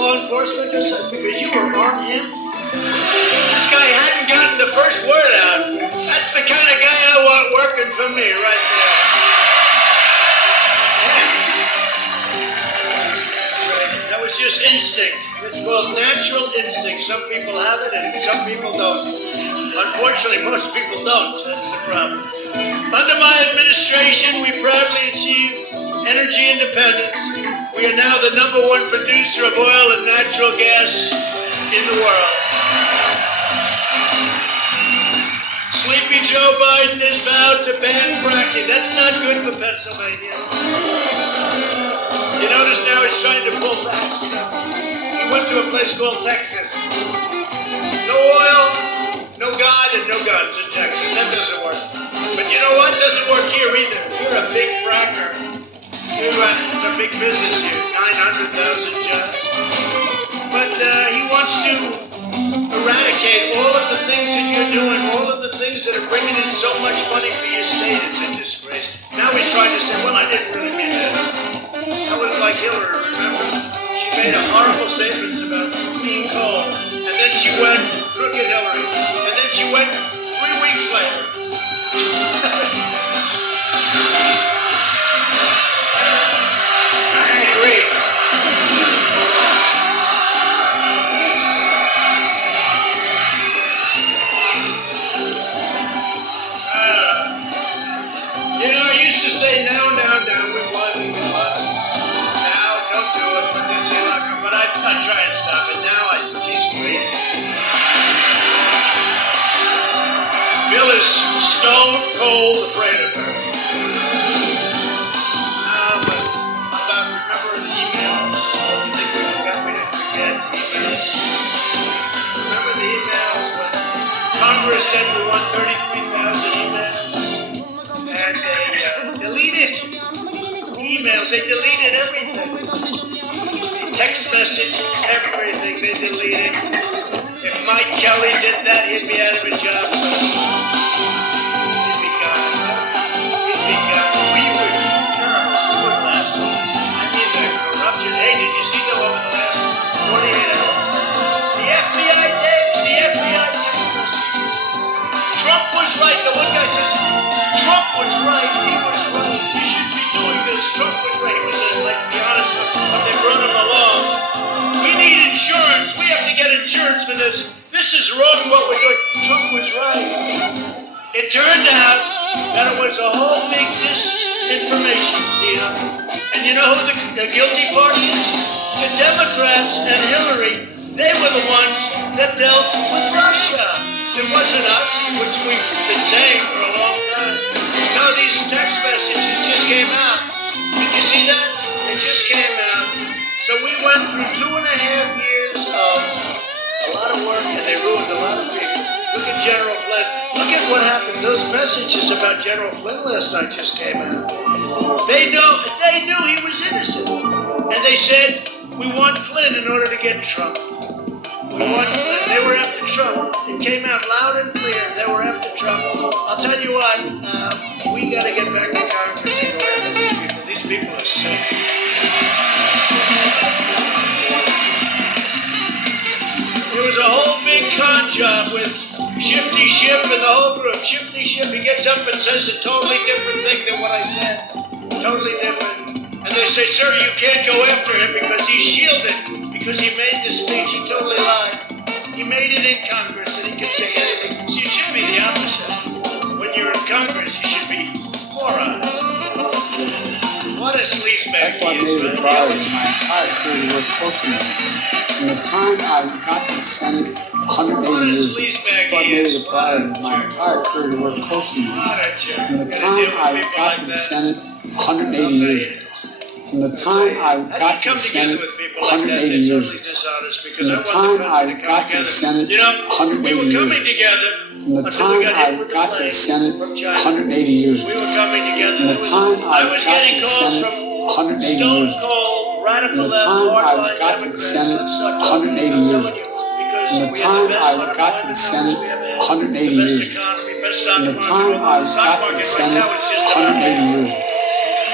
law enforcement because you were on him? This guy hadn't gotten the first word out. That's the kind of guy I want working for me right there. Yeah. That was just instinct. It's called natural instinct. Some people have it and some people don't. Unfortunately, most people don't. That's the problem. Under my administration, we proudly achieved energy independence. We are now the #1 producer of oil and natural gas in the world. Sleepy Joe Biden has vowed to ban fracking. That's not good for Pennsylvania. You notice now he's trying to pull back. He went to a place called Texas. No oil, no God, and no guns in Texas. That doesn't work. But you know what? Doesn't work here either. You're a big fracker. It's a big business here. 900,000 jobs. But he wants to eradicate all of the things that you're doing, all of the things that are bringing in so much money for your state. It's a disgrace. Now he's trying to say, well, I didn't really mean that. That was like Hillary, remember? She made a horrible statement about being cold. And then she went, look at Hillary. And then she went 3 weeks later. I agree. I used to say now, we won. Now, don't do it, but I try and stop it. Now, she's crazy. Bill is stone cold afraid of her. But remember the emails? You think we got me to forget emails? Remember the emails when Congress said we want 33,000 emails? And they deleted emails. They deleted everything. Text message, everything they deleted. If Mike Kelly did that, he'd be out of a job. He'd be gone. We were terrible last week. I mean, the corruption. Hey, did you see them over the last 48 hours? The FBI tapes. Trump was right. The one guy says, Trump was right. He was right. You should be doing this. Trump was right. He was be honest with him. But they brought him along. We need insurance. We have to get insurance for this. This is wrong what we're doing. Trump was right. It turned out that it was a whole big disinformation deal. And you know who the guilty party is? The Democrats and Hillary. They were the ones that dealt with Russia. It wasn't us, which we've been saying for a long time. No, these text messages just came out. Did you see that? They just came out. So we went through 2.5 years of a lot of work, and they ruined a lot of people. Look at General Flynn. Look at what happened. Those messages about General Flynn last night just came out. They knew he was innocent. And they said, we want Flynn in order to get Trump. We want Flynn. They were after Trump. It came out loud and clear. They were after Trump. I'll tell you what, we got to get back to Congress and go after these people. These people are sick. There was a whole big con job with Shifty Ship and the whole group. Shifty Ship, he gets up and says a totally different thing than what I said. Totally different. And they say, sir, you can't go after him because he's shielded. Because he made the speech, he totally lied. He made it in Congress and he can say anything. See, it should be the opposite. When you're in Congress, you should be morons. What a sleazebag. That's what made it a priority my entire career to work closely with him. From the time I got to the Senate 180 years ago, that's what made it a priority my entire career to work closely with him. From the time I got to the Senate 180 years ago. From the time I got to the Senate 180 years ago. From the time I got to the Senate 180 years ago. From the time I got to the Senate 180 years ago. From the time I got to the Senate 180 years ago. From the time I got to the Senate 180 years ago. From the time I got to the Senate 180 years ago. From the time I got to the Senate 180 years ago.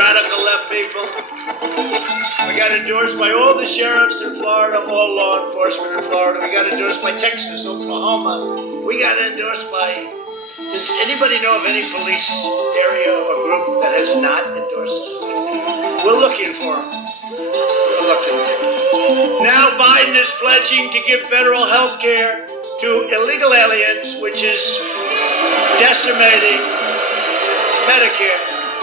radical left people. We got endorsed by all the sheriffs in Florida, all law enforcement in Florida. We got endorsed by Texas, Oklahoma. We got endorsed by... Does anybody know of any police area or group that has not endorsed us? We're looking for them. We're looking for them. Now Biden is pledging to give federal health care to illegal aliens, which is decimating Medicare.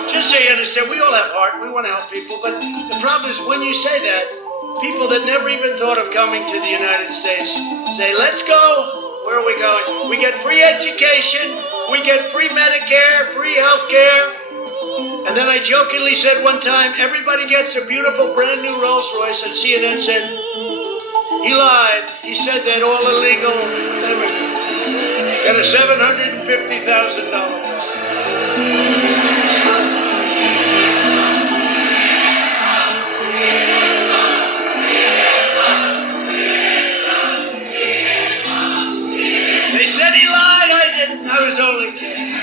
Just so you understand, we all have heart, we want to help people, but the problem is when you say that, people that never even thought of coming to the United States say, let's go. Where are we going? We get free education, we get free Medicare, free health care. And then I jokingly said one time, everybody gets a beautiful brand new Rolls Royce, and CNN said, he lied. He said that all illegal immigrants get a $750,000 bill. They said he lied, I didn't. I was only kidding.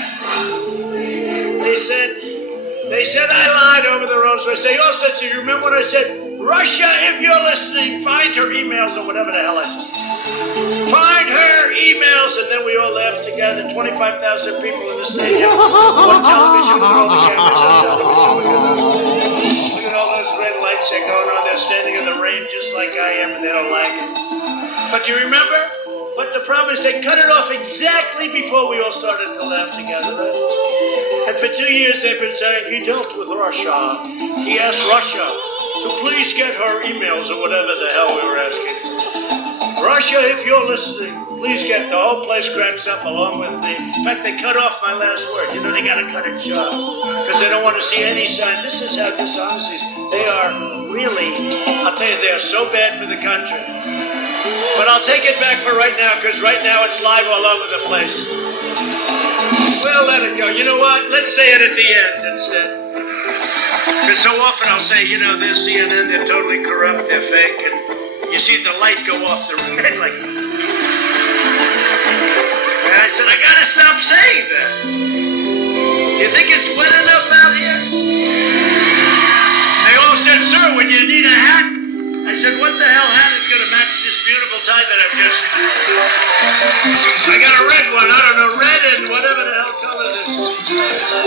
They said I lied over the Rolls Royce. They all said, so you remember when I said, Russia, if you're listening, find her emails or whatever the hell I said. Find her emails, and then we all laughed together. 25,000 people in the stadium. One television with all the cameras on television. Look at all those red lights that are going on. They're standing in the rain just like I am, and they don't like it. But you remember? But the problem is they cut it off exactly before we all started to laugh together, right? And for 2 years they've been saying, he dealt with Russia. He asked Russia to please get her emails or whatever the hell we were asking. Russia, if you're listening, please get the whole place cracks up along with me. In fact, they cut off my last word. You know, they got to cut it short because they don't want to see any sign. This is how dishonest these. They are really, I'll tell you, they are so bad for the country. But I'll take it back for right now, because right now it's live all over the place. We'll let it go. You know what? Let's say it at the end instead. Because so often I'll say, you know, they're CNN, they're totally corrupt, they're fake, and you see the light go off the red like... And I said, I gotta stop saying that. You think it's wet enough out here? They all said, sir, would you need a hat? I said, what the hell hat is going to match this beautiful tie that I've just... I got a red one. I don't know, red and whatever the hell color this is.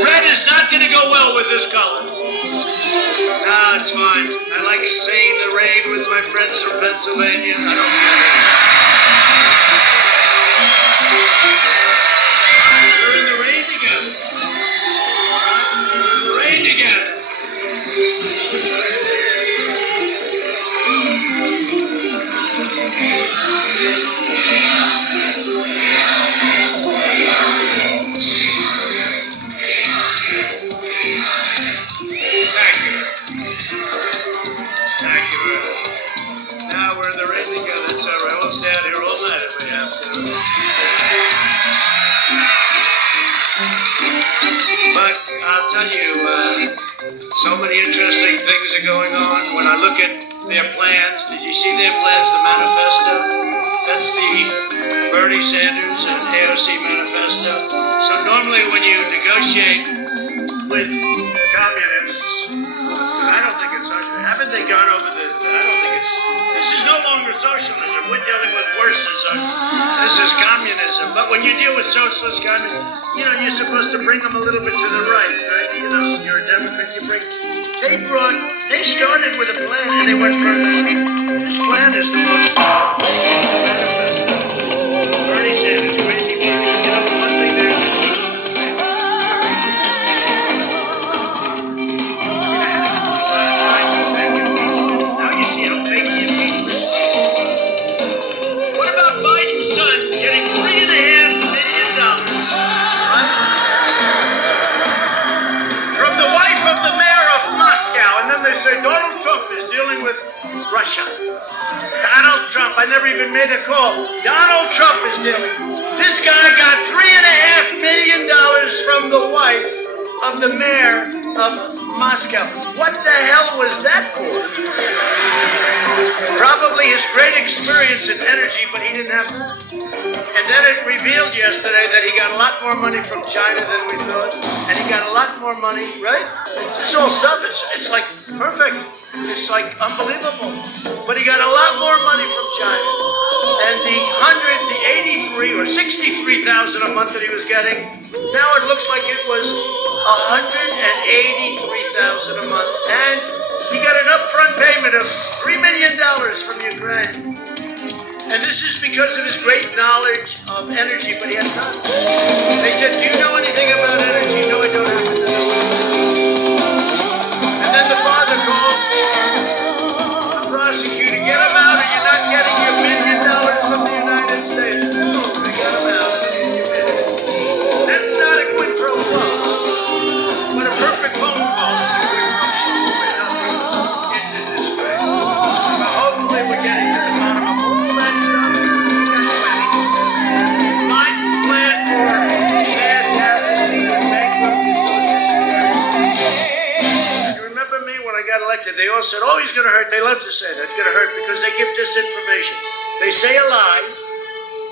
Red is not going to go well with this color. Nah, it's fine. I like seeing the rain with my friends from Pennsylvania. I don't care. We're in the rain together. We're in the rain together. Now we're in the rain together. It's all right. We'll stay out here all night if we have to. But I'll tell you, so many interesting things are going on. When I look at their plans, did you see their plans, the manifesto? That's the Bernie Sanders and AOC manifesto. So normally when you negotiate with communists, I don't think it's socialism. Haven't they gone over the... I don't think it's... This is no longer socialism. We're dealing with worse than socialism. This is communism. But when you deal with socialist communism, you know, you're supposed to bring them a little bit to the right, right? You know, you're a Democrat, you bring... They started with a plan and they went further. This plan is the most... Bernie Sanders, crazy Bernie. You know, one thing there... They say Donald Trump is dealing with Russia. Donald Trump, I never even made a call. Donald Trump is dealing. This guy got $3.5 million from the wife of the mayor of Moscow. What the hell was that for? Probably his great experience and energy, but he didn't have that. And then it revealed yesterday that he got a lot more money from China than we thought. And he got a lot more money, right? It's all stuff. It's like perfect. It's like unbelievable. But he got a lot more money from China. And the 83 or 63,000 a month that he was getting, now it looks like it was 183,000 a month. And he got an upfront payment of $3 million from Ukraine. And this is because of his great knowledge of energy, but he has none. They said, do you know anything about energy? No, I don't happen to know. And then the father called the prosecutor, get him out or you're not getting your $1 million from the United States. Oh, they got him out. That's not a quid pro quo, but a perfect phone call. Into disgrace. But hopefully we're getting to the bottom of all that stuff. My plan for mass amnesty and bankruptcy. You remember me when I got elected? They all said, oh, he's going to hurt. They love to say that. It's going to hurt because they give disinformation. They say a lie,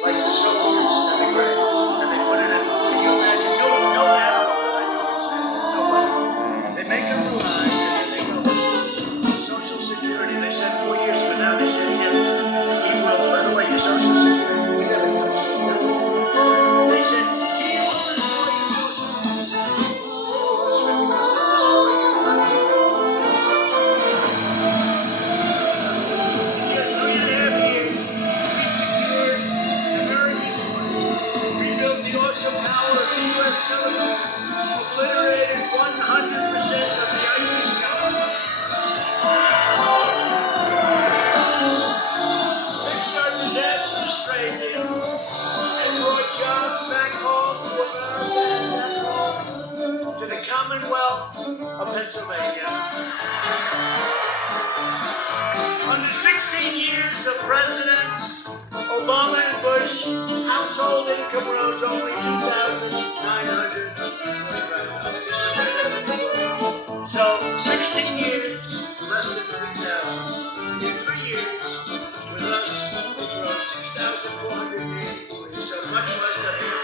like the soldiers and the graves, and they put it in. Can you imagine? No animal that I know would say that. Nobody. They make up the lie, and then they go. Social Security, they said 4 years, but now they say, yeah, he will. By the way, your Social Security, we got to go. They said, he will destroy your Social Security. Just 3.5 years, we secured American money, rebuilt the awesome power of the U.S. government, obliterated 100% of the ISIS government. Fixed our disastrous trade deals and brought jobs back home to America and back home to the Commonwealth of Pennsylvania. Under 16 years of presidents, Obama and Bush, household income rose only $2,900. So 16 years, less than 3,000. In 3 years, with us, it rose 6,480. So much less than here.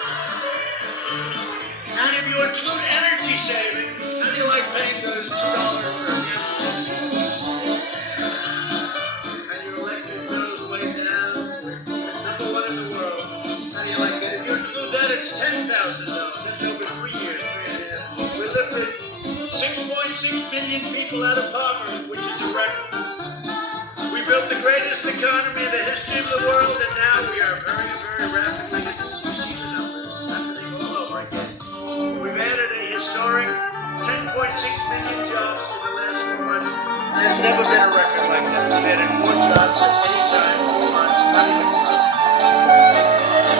And if you include energy savings, how do you like paying those $2 for a gas? And your electric bills way down, number one in the world. How do you like it? If you include that, it's $10,000. That's over 3 years, 3.5. We lifted 6.6 million people out of poverty, which is a record. We built the greatest economy in the history of the world, and now we are very, very rapidly, you see the numbers, happening all over again. We've added a historic 10.6 million jobs in the last 4 months. There's never been a record like that. We've added more jobs at any time, 4 months, not even a month.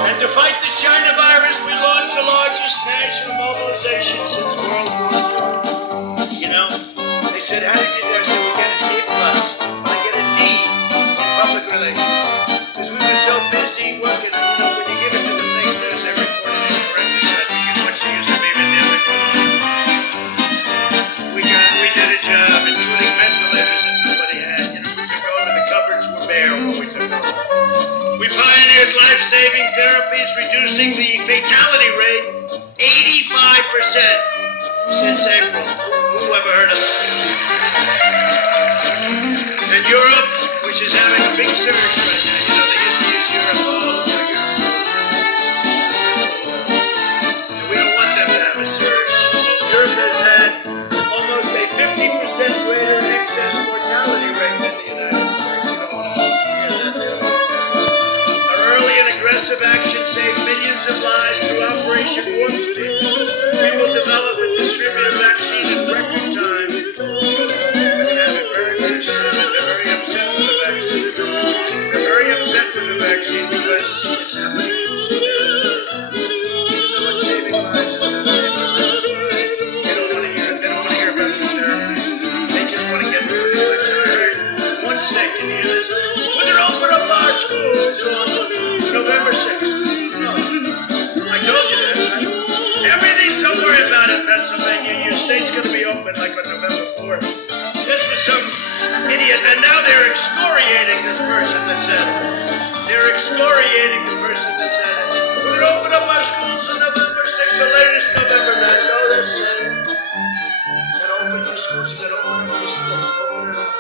And to fight the China virus, we launched the largest national mobilization since World War II. You know, they said, how did you do that? I said, we get a D+. I get a D in public relations. Because we were so busy working, you know, when you give it to the fake news, every 49 directors had to get much use of even doing. We did a job, including ventilators that nobody had. You know, we took over, the cupboards were bare when we took over. We pioneered life-saving therapies, reducing the fatality rate 85% since April. Who ever heard of it? And Europe, which is having a big surge right now. You know, they used to use Europe all over Europe. And we don't want them to have a surge. Europe has had almost a 50% greater excess mortality rate than the United States. You don't want to hear that. They don't want that. Our early and aggressive action saved millions of lives through Operation Warp Speed. We will develop and distribute a vaccine in record time. We're going to have it very, very soon. They're very upset with the vaccine. They're very upset with the vaccine because it's happening. So much saving lives. They don't want to hear it. They don't want to hear about the therapies. They just want to get through the election. I heard one second here. We're going to open up our schools on November 6th. No. I told you that. Everything's so worried about it, Pennsylvania, your state's going to be open like on November 4th. This was some idiot, and now they're excoriating this person that said it. They're excoriating the person that said it. We're going to open up our schools on November 6th, the latest November 9th. Oh, that's it. You got to open your schools, you got to open up your state, open it up.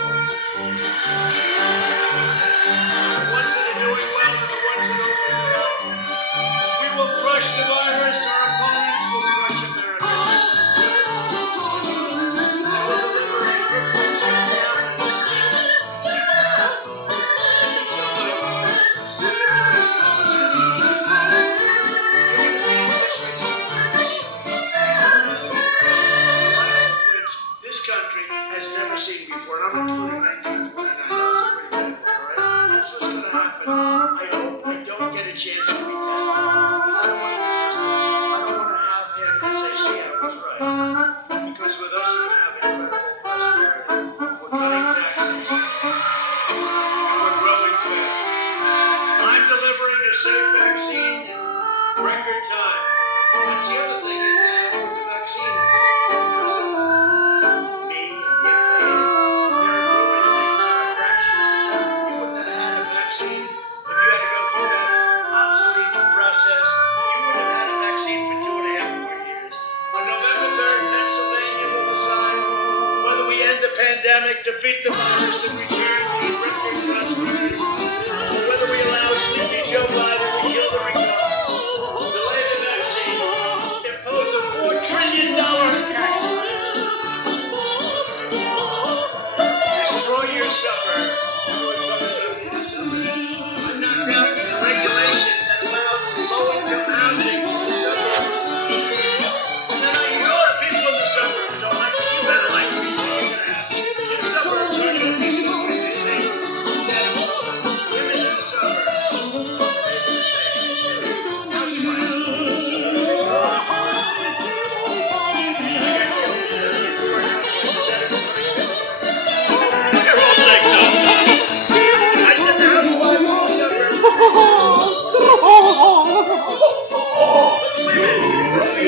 The ones that are doing well are the ones that open it up. We will crush the virus, our opponents will crush America. Seen before, and I'm including 1929. That was a pretty bad one, all right? That's what's going to happen. I hope I don't get a chance to be tested. I don't want to be tested. I don't want to have him and say, see, I was right. Because with us, we're going to have incredible prosperity. We're cutting taxes. We're growing fast. I'm delivering a safe vaccine in record time. That's the other thing is with the vaccine. Pandemic, defeat the virus, and return to record prosperity. Whether we allow sleepy Joe Biden to kill the recovery, delay the vaccine, impose a $4 trillion tax, destroy your suburb. I'm not proud of the regulations that allow low-income housing in the suburbs. And then I ignore people in the suburbs. Don't like me. You better like me.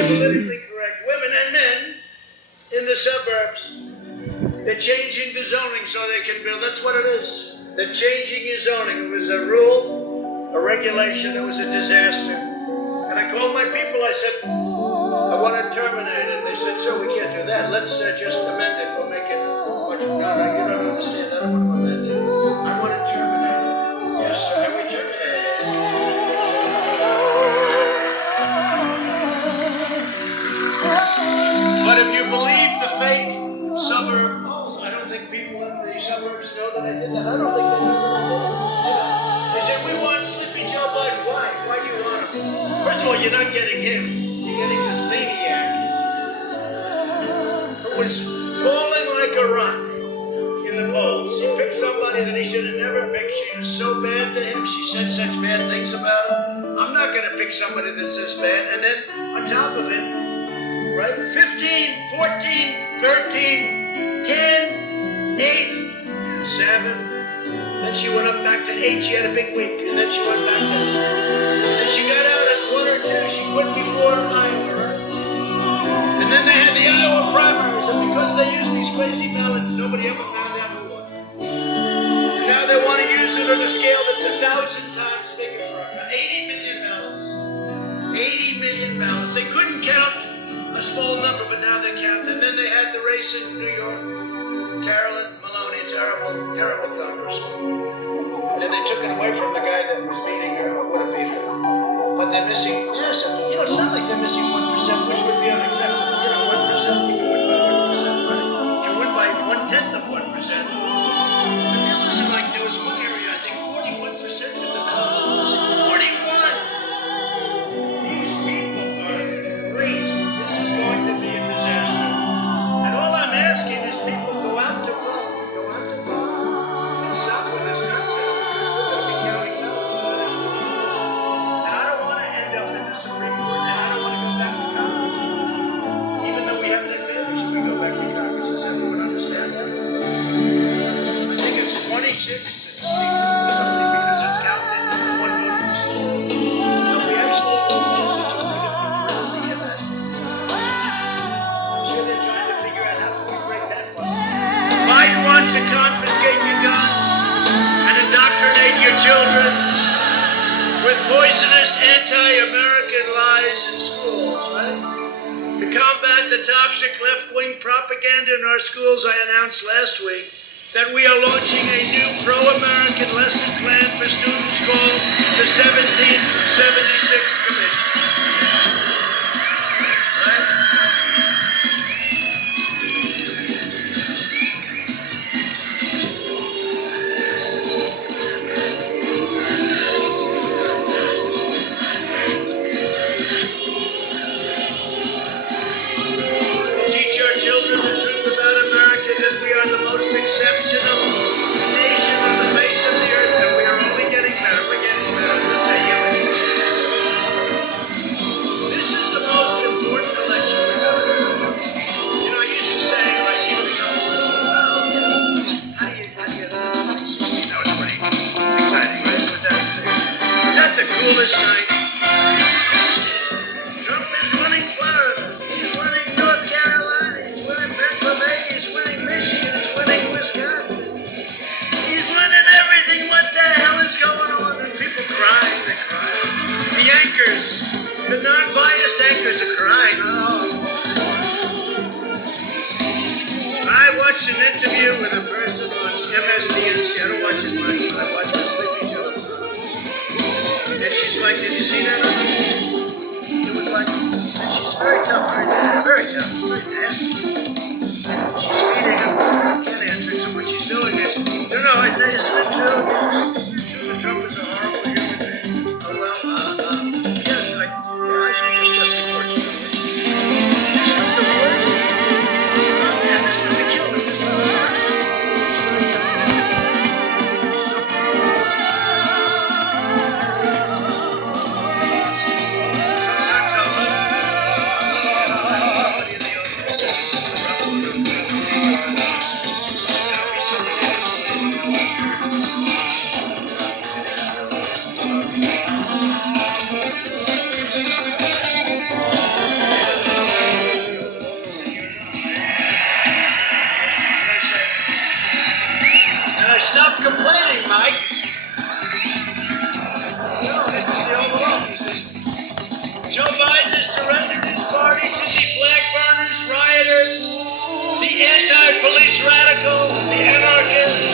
Politically correct women and men in the suburbs. They're changing the zoning so they can build. That's what it is. They're changing your zoning. It was a rule, a regulation. It was a disaster. And I called my people. I said, I want to terminate it. They said, sir, we can't do that. Let's just amend it. We'll make it much. No, you don't understand. I don't want to amend it. I want to terminate it. Yes, sir. We terminate it. But if you believe the fake suburb polls, I don't think people in the suburbs know that I did that. I don't think they know that I did it. They said, we want Sleepy Joe Biden. Why? Why do you want him? First of all, you're not getting him. You're getting this maniac who was falling like a rock in the polls. He picked somebody that he should have never picked. She was so bad to him. She said such bad things about him. I'm not going to pick somebody that's this bad. And then on top of it, right? 15, 14, 13, 10, 8, 7. Then she went up back to 8. She had a big week. And then she went back to... And she got out at 1 or 2. She quit before Iowa, right? And then they had the Iowa primaries. And because they used these crazy ballots, nobody ever found out who won. And now they want to use it on a scale that's 1,000 times bigger for her. 80 million ballots. 80 million ballots. They couldn't count a small number, but now they count. And then they had the race in New York. Carolyn Maloney, terrible congressman. And then they took it away from the guy that was beating her, or would have beat her. But they're missing, yes, it's not like they're missing 1%, which would be unacceptable. 1%, you can win by 1%, right? You win by 1/10 of 1%. But there wasn't like, there was one area, I think 41% of the ballots were missing. 41! These people are crazy. This is going to be a disaster. And all I'm asking is people go out to vote. Go out to vote. And stop with this nonsense. We're going to be counting ballots for the next 2 years. And I don't want to end up in the Supreme Court, and I don't want to go back to Congress. with poisonous anti-American lies in schools, right? To combat the toxic left-wing propaganda in our schools, I announced last week that we are launching a new pro-American lesson plan for students called the 1776 Commission. Right? Teach our children the truth about America, that we are the most exceptional nation on the face of the earth, and we are only getting better. We're getting better as a human. This is the most important election we've ever had. You know, I used to say, like, you know, how do you, it's pretty exciting, right? Was that the coolest night? Trump is winning Florida. He's winning North Carolina. He's winning Pennsylvania. He's winning Michigan. He's winning Wisconsin. He's winning everything. What the hell is going on? And people crying. They cry. The anchors, the non-biased anchors are crying. Oh. I watched an interview with a person on MSDNC. I don't watch it much, but I watch the Sleepy Joe. And she's like, did you see that? It was like, and she's very tough right now. Very tough. Very nasty. She's feeding him. I can't answer to what she's doing is, no, I tell you, Slim Joe, Trump is a horrible human being. Oh, well, yes, I should discuss the court. This was the worst. And this was the killer. This was the worst. And I stopped complaining, Mike. No, it's the overall. Joe Biden has surrendered his party to the flag burners, rioters, the anti-police radicals, the anarchists.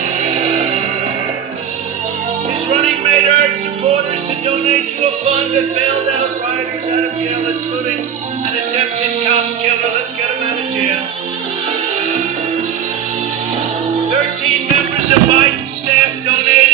His running mate urged supporters to donate to a fund that bailed out rioters out of jail, including an attempted cop killer. Let's get him out of jail. 13 members of Biden's staff donated